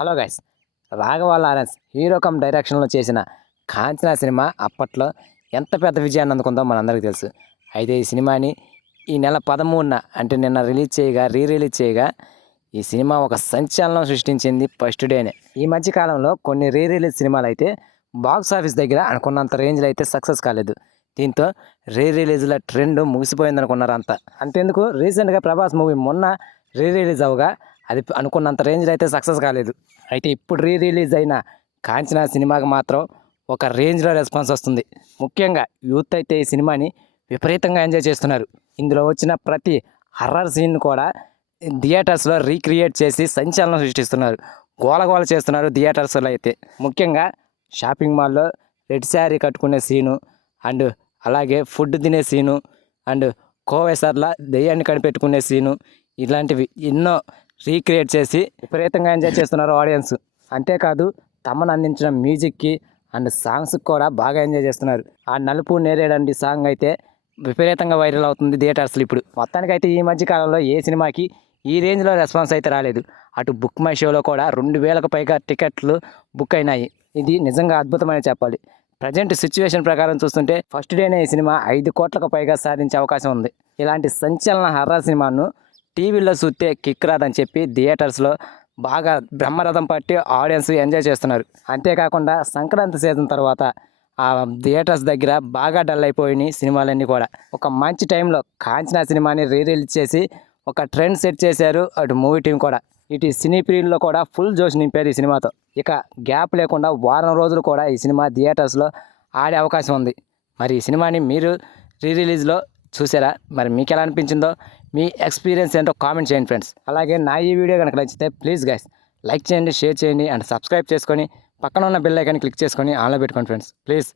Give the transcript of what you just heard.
Hello guys, Raghava Lawrence hero come డైరెక్షన్లో చేసిన Kanchana cinema అప్పట్లో ఎంత పెద్ద విజయాన్ని అందుకుందో మనందరికీ తెలుసు. అయితే ఈ సినిమాని ఈ నెల 13న అంటే నిన్న రీ రిలీజ్ చేయగా ఈ సినిమా ఒక సంచలనం సృష్టించింది ఫస్ట్ డేనే. ఈ మధ్య కాలంలో కొన్ని రీ రిలీజ్ సినిమాలు అయితే బాక్స్ ఆఫీస్ దగ్గర అనుకున్నంత రేంజ్లో అయితే సక్సెస్ కాలేదు. దీంతో రీ రిలీజ్ల ట్రెండ్ ముగిసిపోయింది అనుకున్నారు అంతా. అంతేందుకు రీసెంట్గా ప్రభాస్ మూవీ మొన్న రీ రిలీజ్ అవగా అది అనుకున్నంత రేంజ్లో అయితే సక్సెస్ కాలేదు. అయితే ఇప్పుడు రీ రిలీజ్ అయిన కాంచనా సినిమాకి మాత్రం ఒక రేంజ్లో రెస్పాన్స్ వస్తుంది. ముఖ్యంగా యూత్ అయితే ఈ సినిమాని విపరీతంగా ఎంజాయ్ చేస్తున్నారు. ఇందులో వచ్చిన ప్రతి హర్రర్ సీన్ కూడా థియేటర్స్లో రీక్రియేట్ చేసి సంచలనం సృష్టిస్తున్నారు. గోలగోల చేస్తున్నారు థియేటర్స్లో అయితే. ముఖ్యంగా షాపింగ్ మాల్లో రెడ్ శారీ కట్టుకునే సీను అండ్ అలాగే ఫుడ్ తినే సీను అండ్ కోవేసర్లా దెయ్యాన్ని కనిపెట్టుకునే సీను ఇలాంటివి ఎన్నో రీక్రియేట్ చేసి విపరీతంగా ఎంజాయ్ చేస్తున్నారు ఆడియన్స్. అంతేకాదు తమను అందించిన మ్యూజిక్కి అండ్ సాంగ్స్కి కూడా బాగా ఎంజాయ్ చేస్తున్నారు. ఆ నలుపు నేరేడండి సాంగ్ అయితే విపరీతంగా వైరల్ అవుతుంది థియేటర్స్లో ఇప్పుడు. మొత్తానికైతే ఈ మధ్య కాలంలో ఏ సినిమాకి ఈ రేంజ్లో రెస్పాన్స్ అయితే రాలేదు. అటు బుక్ మై షోలో కూడా 2000కు పైగా టికెట్లు బుక్ అయినాయి. ఇది నిజంగా అద్భుతమని చెప్పాలి. ప్రజెంట్ సిచ్యువేషన్ ప్రకారం చూస్తుంటే ఫస్ట్ డేనే ఈ సినిమా 5 కోట్లకు పైగా సాధించే అవకాశం ఉంది. ఇలాంటి సంచలన హర్రర్ సినిమాను టీవీలో చూస్తే కిక్ రాదని చెప్పి థియేటర్స్లో బాగా బ్రహ్మరథం పట్టి ఆడియన్స్ ఎంజాయ్ చేస్తున్నారు. అంతేకాకుండా సంక్రాంతి సీజన్ తర్వాత ఆ థియేటర్స్ దగ్గర బాగా డల్ అయిపోయినాయి సినిమాలన్నీ కూడా. ఒక మంచి టైంలో కాంచనా సినిమాని రీ రిలీజ్ చేసి ఒక ట్రెండ్ సెట్ చేశారు అటు మూవీ టీం కూడా. ఇటు సినీ ప్రియుల్లో కూడా ఫుల్ జోష్ నింపారు ఈ సినిమాతో. ఇక గ్యాప్ లేకుండా వారం రోజులు కూడా ఈ సినిమా థియేటర్స్లో ఆడే అవకాశం ఉంది. మరి ఈ సినిమాని మీరు రీ రిలీజ్లో చూసారా? మరి మీకు ఎలా అనిపించిందో మీ ఎక్స్పీరియన్స్ ఏంటో కామెంట్ చేయండి ఫ్రెండ్స్. అలాగే నా ఈ వీడియో కనుక నచ్చితే ప్లీజ్ గైస్ లైక్ చేయండి, షేర్ చేయండి అండ్ సబ్స్క్రైబ్ చేసుకొని పక్కన ఉన్న బెల్ ఐకాన్ క్లిక్ చేసుకొని ఆన్లో పెట్టుకోండి ఫ్రెండ్స్ ప్లీజ్.